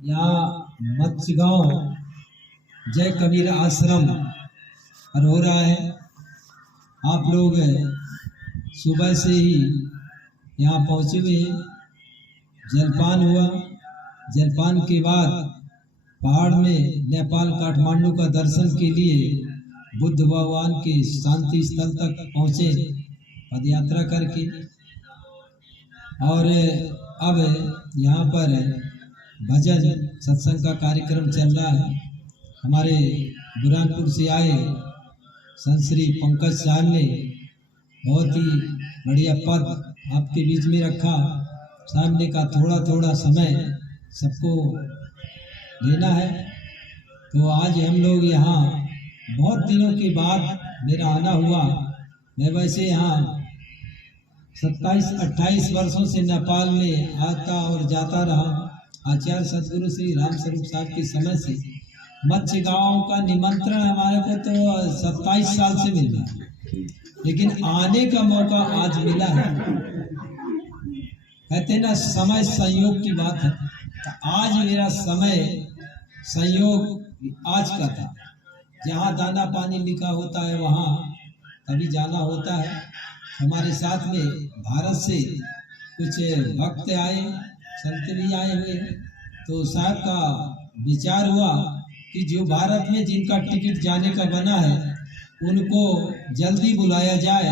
यहाँ मच्छगांव जय कबीर आश्रम पर हो रहा है। आप लोग सुबह से ही यहाँ पहुँचे हुए हैं। जलपान हुआ, जलपान के बाद पहाड़ में नेपाल काठमांडू का दर्शन के लिए बुद्ध भगवान के शांति स्थल तक पहुँचे पद यात्रा करके। और अब यहाँ पर भजन सत्संग का कार्यक्रम चल रहा है। हमारे बुरहानपुर से आए संत श्री पंकज साहब ने बहुत ही बढ़िया पद आपके बीच में रखा। साहब ने कहा थोड़ा थोड़ा समय सबको लेना है। तो आज हम लोग यहाँ बहुत दिनों के बाद मेरा आना हुआ। मैं वैसे यहाँ 27-28 वर्षों से नेपाल में आता और जाता रहा। आचार्य सदगुरु श्री राम स्वरूप साहब के समय से मच्छगांव का निमंत्रण हमारे को तो 27 साल से मिल रहा है, लेकिन आने का मौका आज मिला है। कहते ना समय संयोग की बात है। तो आज मेरा समय संयोग आज का था। जहाँ दाना पानी लिखा होता है वहाँ कभी जाना होता है। हमारे साथ में भारत से कुछ भक्त आए, संत भी आए हुए। तो साहब का विचार हुआ कि जो भारत में जिनका टिकट जाने का बना है उनको जल्दी बुलाया जाए।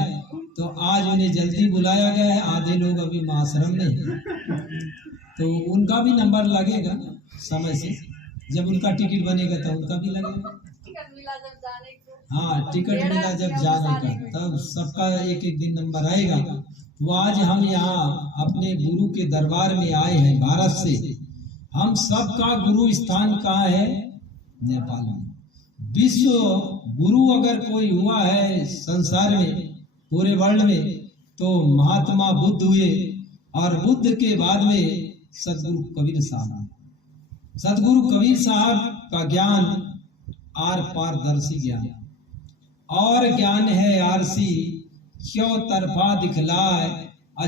तो आज उन्हें जल्दी बुलाया गया है। आधे लोग अभी आश्रम में हैं, तो उनका भी नंबर लगेगा समय से। जब उनका टिकट बनेगा तो उनका भी लगेगा। हाँ, टिकट मिला जब जाने का, तब सबका एक एक दिन नंबर आएगा। तो आज हम यहाँ अपने गुरु के दरबार में आए हैं भारत से। हम सबका गुरु स्थान कहाँ है? नेपाल में। विश्व गुरु अगर कोई हुआ है संसार में, पूरे वर्ल्ड में, तो महात्मा बुद्ध हुए। और बुद्ध के बाद में सदगुरु कबीर साहब। सदगुरु कबीर साहब का ज्ञान आर पारदर्शी ज्ञान, और ज्ञान है आरसी क्यों तरफा दिखलाए।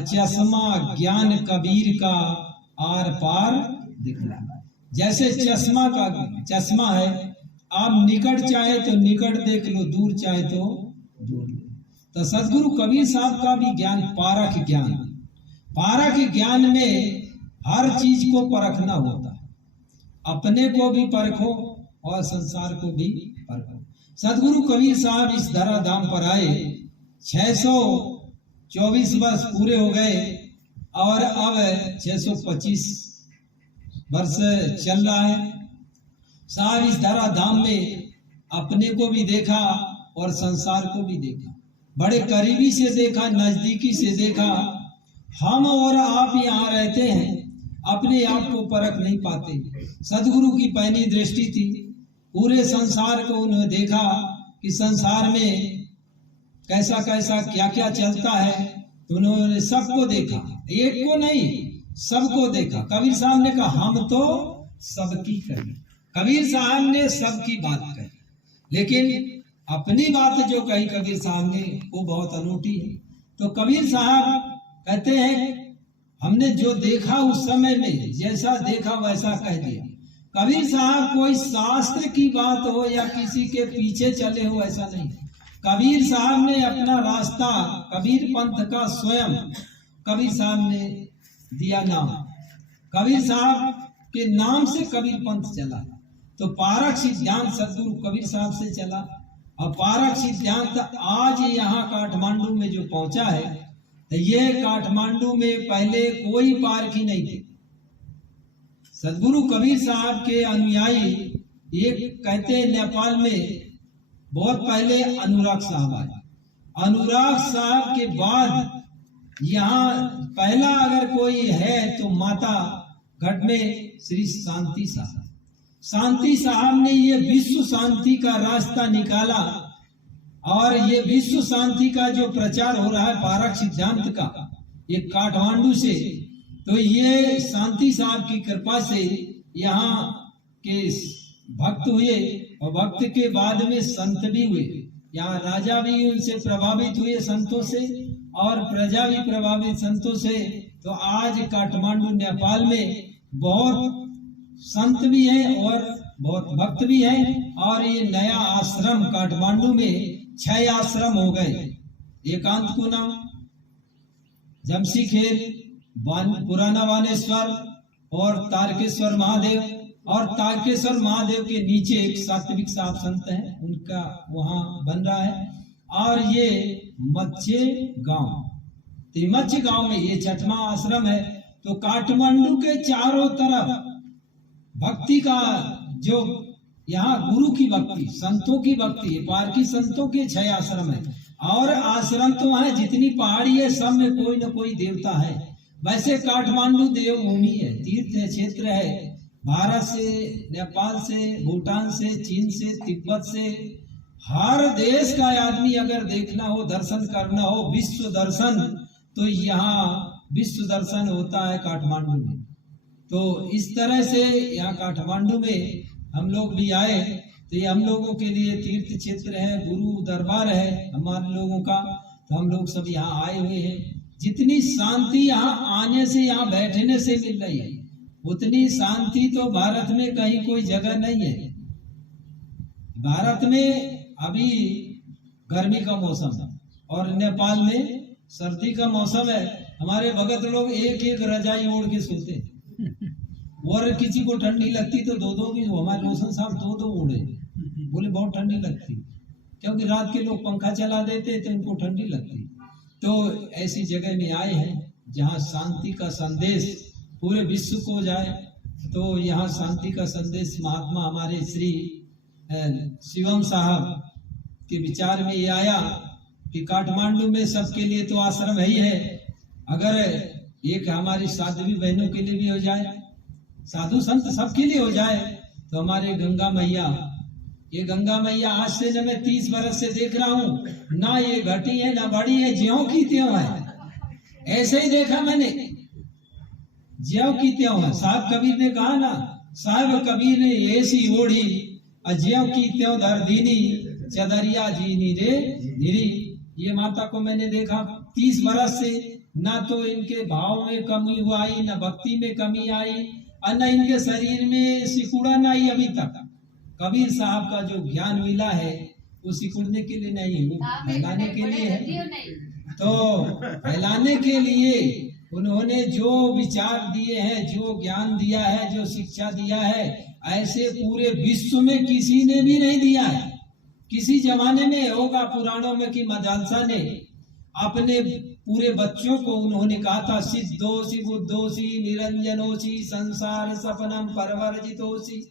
चश्मा ज्ञान कबीर का आर पार दिखलाए। जैसे चश्मा है, आप निकट चाहे तो निकट देख लो, दूर चाहे तो दूर लो। तो सदगुरु कबीर साहब का भी ज्ञान पारख ज्ञान। पारख ज्ञान में हर चीज को परखना होता है। अपने को भी परखो और संसार को भी परखो। सदगुरु कबीर साहब इस धरा धाम पर आए, 624 वर्ष पूरे हो गए और अब 625 वर्ष चल रहा है। साहब इस धरा धाम में अपने को भी देखा और संसार को भी देखा, बड़े करीबी से देखा, नजदीकी से देखा। हम और आप यहाँ रहते हैं, अपने आप को परख नहीं पाते। सदगुरु की पहली दृष्टि थी, पूरे संसार को उन्होंने देखा कि संसार में कैसा कैसा क्या क्या चलता है। तो उन्होंने सबको देखा, एक को नहीं सबको देखा। कबीर साहब ने कहा हम तो सबकी कही। कबीर साहब ने सबकी बात कही, लेकिन अपनी बात जो कही कबीर साहब ने वो बहुत अनूठी है। तो कबीर साहब कहते हैं हमने जो देखा उस समय में जैसा देखा वैसा कह दिया। कबीर साहब कोई शास्त्र की बात हो या किसी के पीछे चले हो ऐसा नहीं। कबीर साहब ने अपना रास्ता, कबीर पंथ का स्वयं कबीर साहब ने दिया नाम। कबीर साहब के नाम से कबीर पंथ चला। तो पारक सिद्धांत सदगुरु कबीर साहब से चला। और पारक सिद्धांत आज यहाँ काठमांडू में जो पहुंचा है, तो ये काठमांडू में पहले कोई पारखी नहीं थे। सदगुरु कबीर साहब के अनुयायी एक कहते हैं नेपाल में बहुत पहले अनुराग साहब आए। अनुराग साहब के बाद यहाँ पहला अगर कोई है तो माता घट में श्री शांति साहब। शांति साहब ने ये विश्व शांति का रास्ता निकाला। और ये विश्व शांति का जो प्रचार हो रहा है पारक सिद्धांत का, ये काठमांडू से, तो ये शांति साहब की कृपा से यहाँ के भक्त हुए। और भक्त के बाद में संत भी हुए। यहाँ राजा भी उनसे प्रभावित हुए संतों से, और प्रजा भी प्रभावित संतों से। तो आज काठमांडू नेपाल में बहुत संत भी हैं और बहुत भक्त भी हैं। और ये नया आश्रम काठमांडू में 6 आश्रम हो गए। एकांत कुना, जमशीखेल, पुराना बानेश्वर और तारकेश्वर महादेव। और तारकेश्वर महादेव के नीचे एक सात्विक साहब संत हैं, उनका वहां बन रहा है। और ये मच्छे गांव, तो मच्छे गांव में ये 6वां आश्रम है। तो काठमांडू के चारों तरफ भक्ति का जो यहाँ गुरु की भक्ति, संतों की भक्ति, पारकी संतों के 6 आश्रम है। और आश्रम तो वहाँ जितनी पहाड़ी है सब में कोई न कोई देवता है। वैसे काठमांडू देवभूमि है, तीर्थ क्षेत्र है। भारत से, नेपाल से, भूटान से, चीन से, तिब्बत से, हर देश का आदमी अगर देखना हो, दर्शन करना हो, विश्व दर्शन, तो यहाँ विश्व दर्शन होता है काठमांडू में। तो इस तरह से यहाँ काठमांडू में हम लोग भी आए, तो ये हम लोगों के लिए तीर्थ क्षेत्र है, गुरु दरबार है हमारे लोगों का। तो हम लोग सब यहाँ आए हुए हैं। जितनी शांति यहाँ आने से, यहाँ बैठने से मिल रही है, उतनी शांति तो भारत में कहीं कोई जगह नहीं है। भारत में अभी गर्मी का मौसम है और नेपाल में सर्दी का मौसम है। हमारे भगत लोग एक एक रजाई ओढ़ के सोते, और किसी को ठंडी लगती तो दो भी, हमारे रोशन साहब दो ओढ़े, बोले बहुत ठंडी लगती, क्योंकि रात के लोग पंखा चला देते तो उनको ठंडी लगती। तो ऐसी जगह में आए हैं जहाँ शांति का संदेश पूरे विश्व को जाए। तो यहाँ शांति का संदेश महात्मा हमारे श्री शिवम साहब के विचार में ये आया कि काठमांडू में सबके लिए तो आश्रम है ही है, अगर एक हमारी साध्वी बहनों के लिए भी हो जाए, साधु संत सबके लिए हो जाए, तो हमारे गंगा मैया, ये गंगा मैया आज से न मैं 30 बरस से देख रहा हूँ, ना ये घटी है ना बड़ी है, ज्यों की त्यों है। ऐसे ही देखा मैंने, ज्यों की त्यों है। साहब कबीर ने कहा ना, साहब कबीर ने ऐसी ओढ़ी ज्यों की त्यों धर दीनी, चदरिया जीनी रे धीरी। ये माता को मैंने देखा 30 बरस से, ना तो इनके भाव में कमी आई, ना भक्ति में कमी आई, और न इनके शरीर में सिकुड़ा ना आई अभी तक। कबीर साहब का जो ज्ञान मिला है वो सिकुड़ने के लिए नहीं, वो फैलाने के लिए है। तो फैलाने के लिए उन्होंने जो विचार दिए हैं, जो ज्ञान दिया है, जो शिक्षा दिया है, ऐसे पूरे विश्व में किसी ने भी नहीं दिया है। किसी जमाने में होगा पुराणों में कि मदालसा ने अपने पूरे बच्चों को उन्होंने कहा था, सिद्धोसी बुद्धोसी निरंजनोसी संसार सपनम परवर्जितोसी।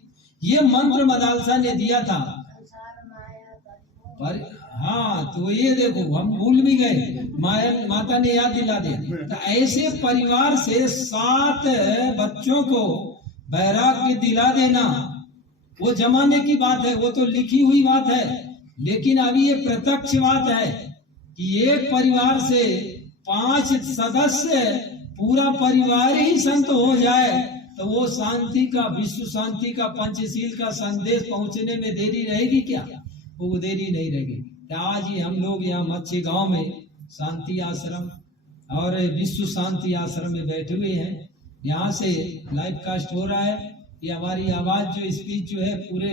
ये मंत्र मदालसा ने दिया था। पर हाँ, तो ये देखो हम भूल भी गए, माता ने याद दिला दिया। तो ऐसे परिवार से 7 बच्चों को वैराग्य दिला देना, वो जमाने की बात है, वो तो लिखी हुई बात है। लेकिन अभी ये प्रत्यक्ष बात है कि एक परिवार से 5 सदस्य, पूरा परिवार ही संत हो जाए, तो वो शांति का, विश्व शांति का, पंचशील का संदेश पहुंचने में देरी रहेगी क्या? वो देरी नहीं रहेगी। तो आज ही हम लोग यहाँ मच्छी गांव में शांति आश्रम और विश्व शांति आश्रम में बैठे हुए हैं। यहाँ से लाइव कास्ट हो रहा है। ये हमारी आवाज जो स्पीच जो है पूरे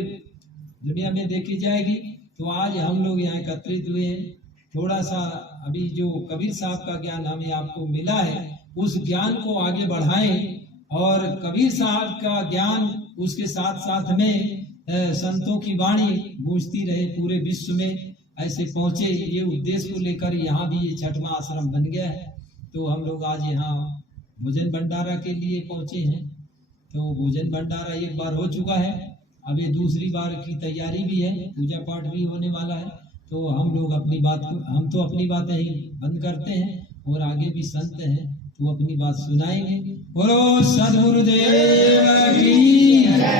दुनिया में देखी जाएगी। तो आज हम लोग यहाँ एकत्रित हुए हैं। थोड़ा सा अभी जो कबीर साहब का ज्ञान हमें आपको मिला है, उस ज्ञान को आगे बढ़ाएं, और कबीर साहब का ज्ञान उसके साथ साथ में संतों की वाणी गूंजती रहे पूरे विश्व में, ऐसे पहुंचे। ये उद्देश्य को लेकर यहाँ भी ये 6वां आश्रम बन गया है। तो हम लोग आज यहाँ भोजन भंडारा के लिए पहुंचे हैं। तो भोजन भंडारा एक बार हो चुका है, अब ये दूसरी बार की तैयारी भी है, पूजा पाठ भी होने वाला है। तो हम लोग अपनी बात को, हम तो अपनी बातें ही बंद करते हैं, और आगे भी संत हैं तो अपनी बात सुनाएंगे। बोलो सद्गुरुदेव की।